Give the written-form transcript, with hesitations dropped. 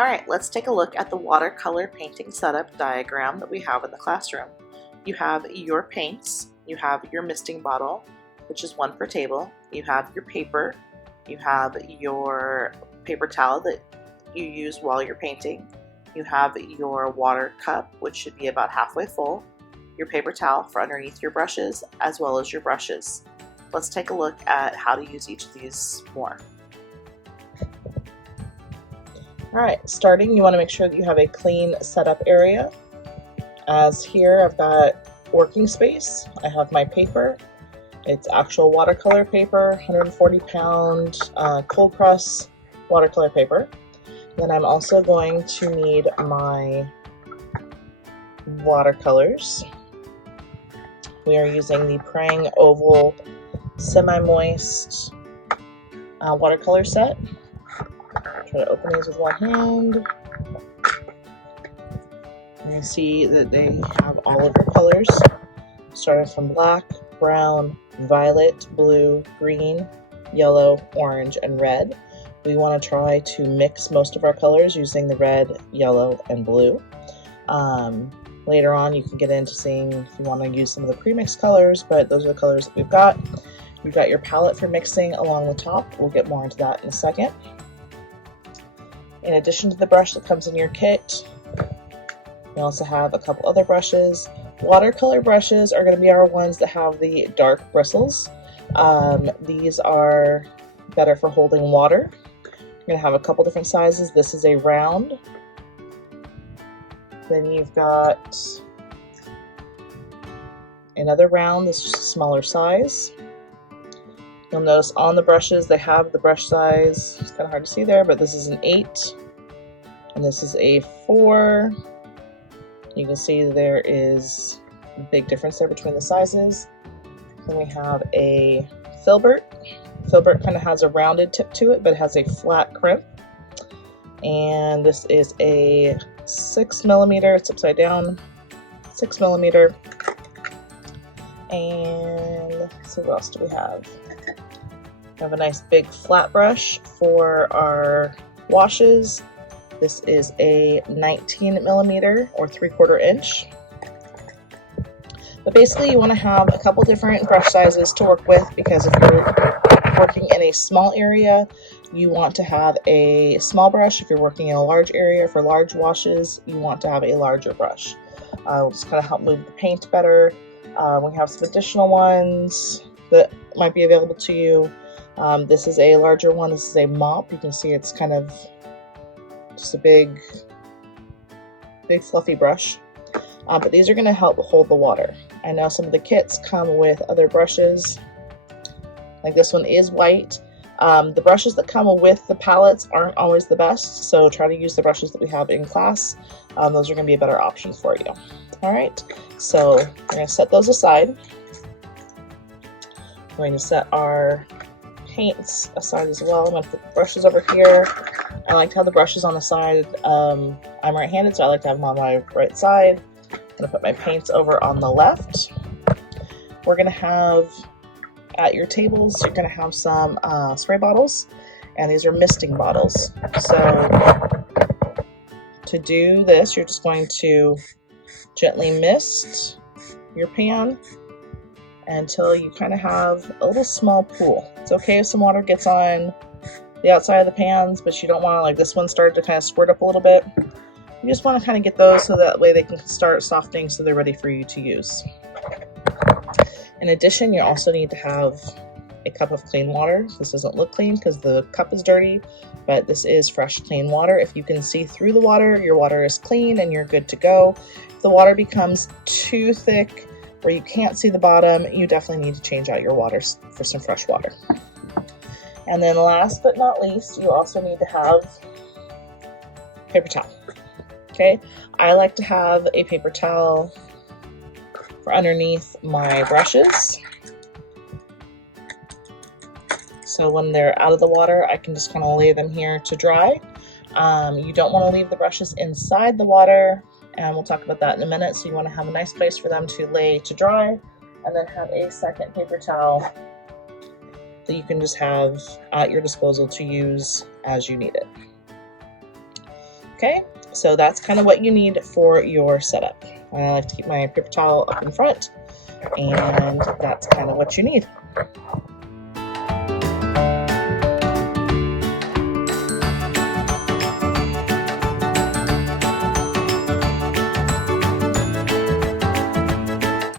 Alright, let's take a look at the watercolor painting setup diagram that we have in the classroom. You have your paints, you have your misting bottle, which is one per table, you have your paper, you have your paper towel that you use while you're painting, you have your water cup, which should be about halfway full, your paper towel for underneath your brushes, as well as your brushes. Let's take a look at how to use each of these more. Alright, starting, you want to make sure that you have a clean setup area. As here, I've got working space. I have my paper. It's actual watercolor paper, 140-pound cold press watercolor paper. Then I'm also going to need my watercolors. We are using the Prang Oval semi-moist watercolor set. Try to open these with one hand. And you see that they have all of the colors, starting from black, brown, violet, blue, green, yellow, orange, and red. We want to try to mix most of our colors using the red, yellow, and blue. Later on, you can get into seeing if you want to use some of the pre-mixed colors, but those are the colors that we've got. You've got your palette for mixing along the top. We'll get more into that in a second. In addition to the brush that comes in your kit, we also have a couple other brushes. Watercolor brushes are going to be our ones that have the dark bristles. These are better for holding water. You're going to have a couple different sizes. This is a round. Then you've got another round. This is just a smaller size. You'll notice on the brushes they have the brush size. It's kind of hard to see there, but this is an 8 and this is a 4. You can see there is a big difference there between the sizes. Then we have a filbert. Filbert kind of has a rounded tip to it, but it has a flat crimp. And this is a 6mm. It's upside down. 6mm. And so what else do we have? We have a nice big flat brush for our washes. This is a 19mm or 3/4 inch. But basically you want to have a couple different brush sizes to work with, because if you're working in a small area, you want to have a small brush. If you're working in a large area for large washes, you want to have a larger brush. It'll just kind of help move the paint better. We have some additional ones that might be available to you. This is a larger one. This is a mop. You can see it's kind of just a big fluffy brush. But these are going to help hold the water. I know some of the kits come with other brushes. Like this one is white. The brushes that come with the palettes aren't always the best, so try to use the brushes that we have in class. Those are going to be a better option for you. Alright, so we're going to set those aside. We're going to set our paints aside as well. I'm going to put the brushes over here. I like to have the brushes on the side. I'm right-handed, so I like to have them on my right side. I'm going to put my paints over on the left. We're going to have, at your tables, you're going to have some spray bottles, and these are misting bottles. So to do this, you're just going to gently mist your pan until you kind of have a little small pool. It's okay if some water gets on the outside of the pans, but you don't want to, like this one started to kind of squirt up a little bit. You just want to kind of get those so that way they can start softening so they're ready for you to use. In addition, you also need to have a cup of clean water. This doesn't look clean because the cup is dirty, but this is fresh, clean water. If you can see through the water, your water is clean and you're good to go. If the water becomes too thick where you can't see the bottom, you definitely need to change out your water for some fresh water. And then last but not least, you also need to have paper towel. Okay, I like to have a paper towel for underneath my brushes. So when they're out of the water, I can just kind of lay them here to dry. You don't want to leave the brushes inside the water, and we'll talk about that in a minute. So you want to have a nice place for them to lay to dry, and then have a second paper towel that you can just have at your disposal to use as you need it. Okay, so that's kind of what you need for your setup. I like to keep my paper towel up in front, and that's kind of what you need.